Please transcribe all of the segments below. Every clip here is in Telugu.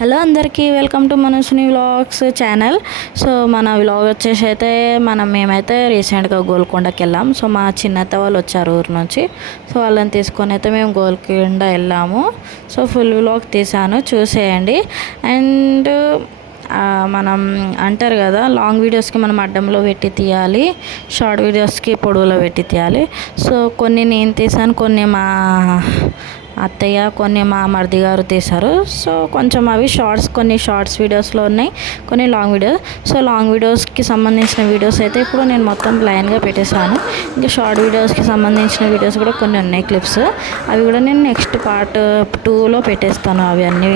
హలో అందరికీ వెల్కమ్ టు మనసుని వ్లాగ్స్ ఛానల్. సో మన వ్లాగ్ వచ్చేసి అయితే మేమైతే రీసెంట్గా గోల్కొండకి వెళ్ళాం. సో మా చిన్నత్త వాళ్ళు వచ్చారు ఊరు నుంచి. సో వాళ్ళని తీసుకొని అయితే మేము గోల్కొండ వెళ్ళాము. సో ఫుల్ వ్లాగ్ తీసాను, చూసేయండి. అండ్ మనం అంటారు కదా, లాంగ్ వీడియోస్కి మనం అడ్డంలో పెట్టి తీయాలి, షార్ట్ వీడియోస్కి పొడవులో పెట్టి తీయాలి. సో కొన్ని నేను తీసాను, కొన్ని మా అత్తయ్య, కొన్ని మా మరిది గారు తీశారు. సో కొంచెం అవి కొన్ని షార్ట్స్ వీడియోస్లో ఉన్నాయి, కొన్ని లాంగ్ వీడియోస్. సో లాంగ్ వీడియోస్కి సంబంధించిన వీడియోస్ అయితే ఇప్పుడు నేను మొత్తం ప్లాన్గా పెట్టేశాను. ఇంకా షార్ట్ వీడియోస్కి సంబంధించిన వీడియోస్ కూడా కొన్ని ఉన్నాయి, క్లిప్స్. అవి కూడా నేను నెక్స్ట్ పార్ట్ 2లో పెట్టేస్తాను అవి అన్నీ.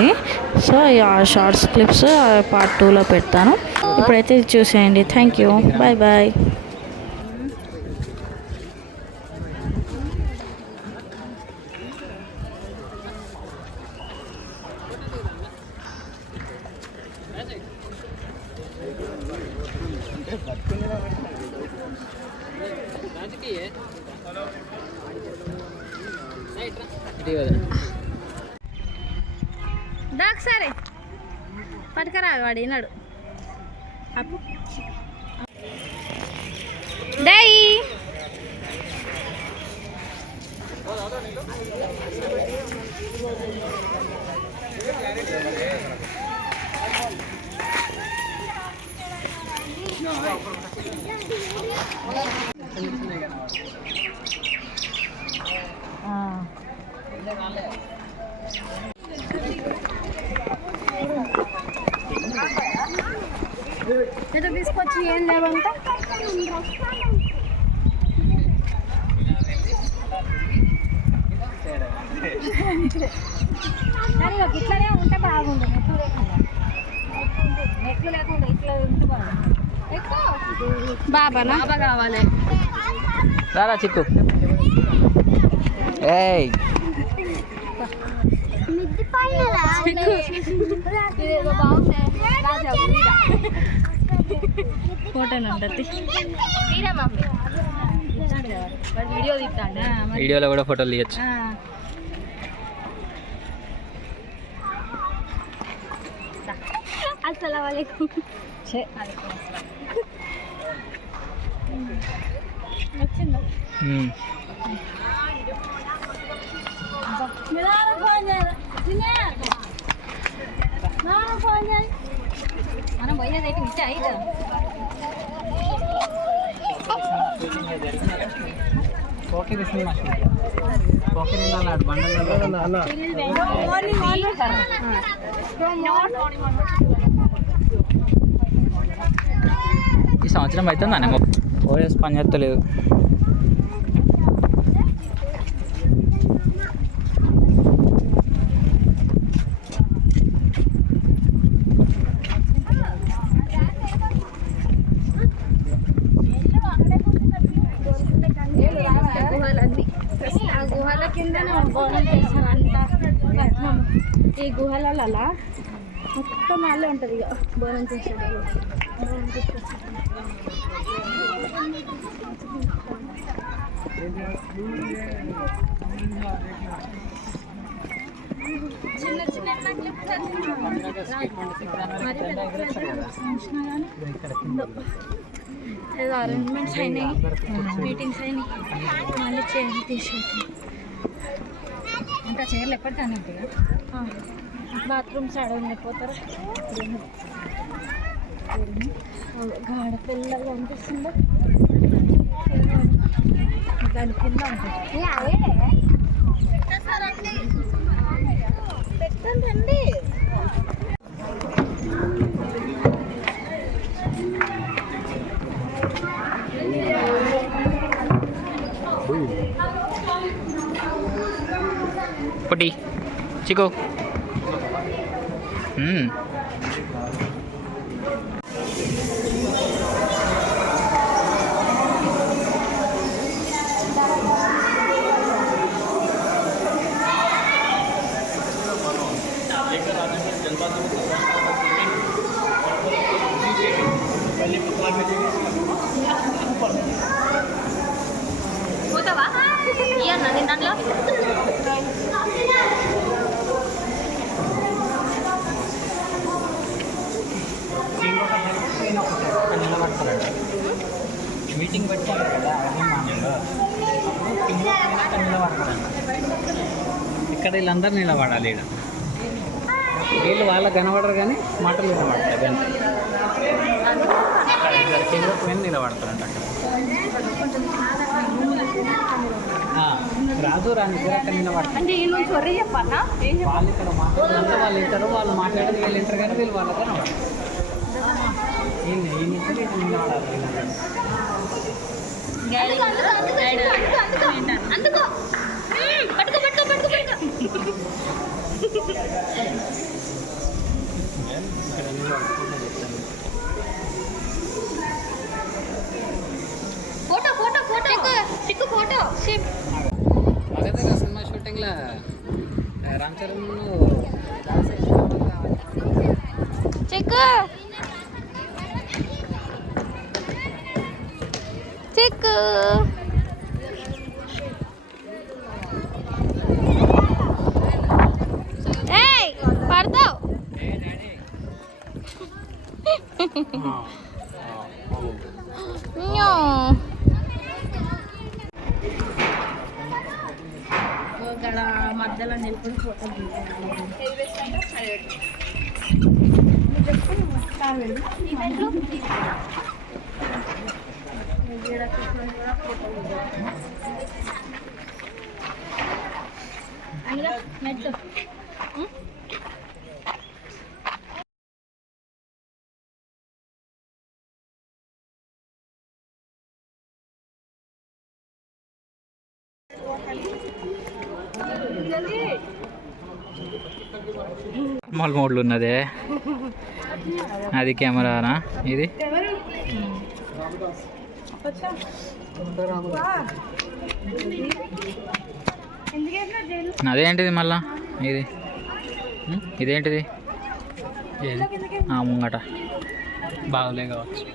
సో ఆ షార్ట్స్ క్లిప్స్ పార్ట్ 2లో పెడతాను. ఇప్పుడైతే చూసేయండి. Thank you, bye bye. సరే పట్టుకరా, వాడు విన్నాడు. అప్పు డై ఏదో తీసుకొచ్చి ఏం లేవంటే ఇట్లానే ఉంటే బాగుండు. నెట్లు లేకుండా ఇట్లా ఉంటే బాగుంది. బాబానా బాబా కావాలి. రారా చిక్కు. ఏయ్ ఫోటో ఉంటుంది, వీడియో తీస్తాడా? వీడియోలో కూడా ఫోటోలు తీయచ్చు. అస్సలాము అలైకుం. వచ్చిందా? మనం పోయేది అయితే ఇచ్చా అయితే ఈ సంవత్సరం అవుతుందా ఓఎస్ పని చేస్తలేదు. గుహల కింద బోనం చేశారంట. ఈ గుహలలో మొత్తం వాళ్ళే ఉంటుంది ఇక బోనం చేసేది. చిన్న చిన్న ఏదో అరేంజ్మెంట్స్ అయినాయి, మీటింగ్స్ అయినాయి, మళ్ళీ చైర్లు తీసేది. ఇంకా చైర్లు ఎప్పటికీ ఉంటాయి. బాత్రూమ్స్ ఆడ ఉండిపోతారు. గాడ పిల్లలు కనిపిస్తుందో దాని కింద ఉంటుంది. పెట్టండి. పొట్టి చికో. పోతావా? ఇయ్యన్నా నేను దాంట్లో మీటింగ్ పెట్టుకోవాలి కదా అవన్నీ మార్నింగ్ నిలబడతారంట. ఇక్కడ వీళ్ళందరూ నిలబడాలి. ఇక్కడ వీళ్ళు వాళ్ళకి కనబడరు కానీ మాటలు నిలబడతాయి గంటే. ఇద్దరు కిందకు వెళ్ళి నిలబడతారంట అక్కడ. రాజు రాని ఇద్దరు అక్కడ నిలబడతారు. అంటే వీళ్ళు సొర్రి చెప్పాలా వాళ్ళు ఇక్కడ మాట్లాడాలంటే వాళ్ళు వింటారు, వాళ్ళు మాట్లాడేది వీళ్ళు వింటారు కానీ వీళ్ళు వాళ్ళ కనబడతారు. ఈ నుంచి ఇటు నిలబడాలి వీళ్ళందరూ. అందుకో పట్టుకో పట్టుకో పట్టుకో పట్టుకో ఫోటో ఫోటో ఫోటో టిక్కు ఫోటో మగధీర సినిమా షూటింగ్లో రామ్ చరణ్ చెక్కు చెక్కు ఏయ్ పడతావు ఇక్కడ మధ్యలో నిలుపుని ఫోటో మెట్టు మాల్ మోడ్లు ఉన్నదే. అది కెమెరానా ఇది? అదేంటిది మళ్ళా ఇది? ఇదేంటిది? ఏది ముంగట బాగులే కావచ్చు.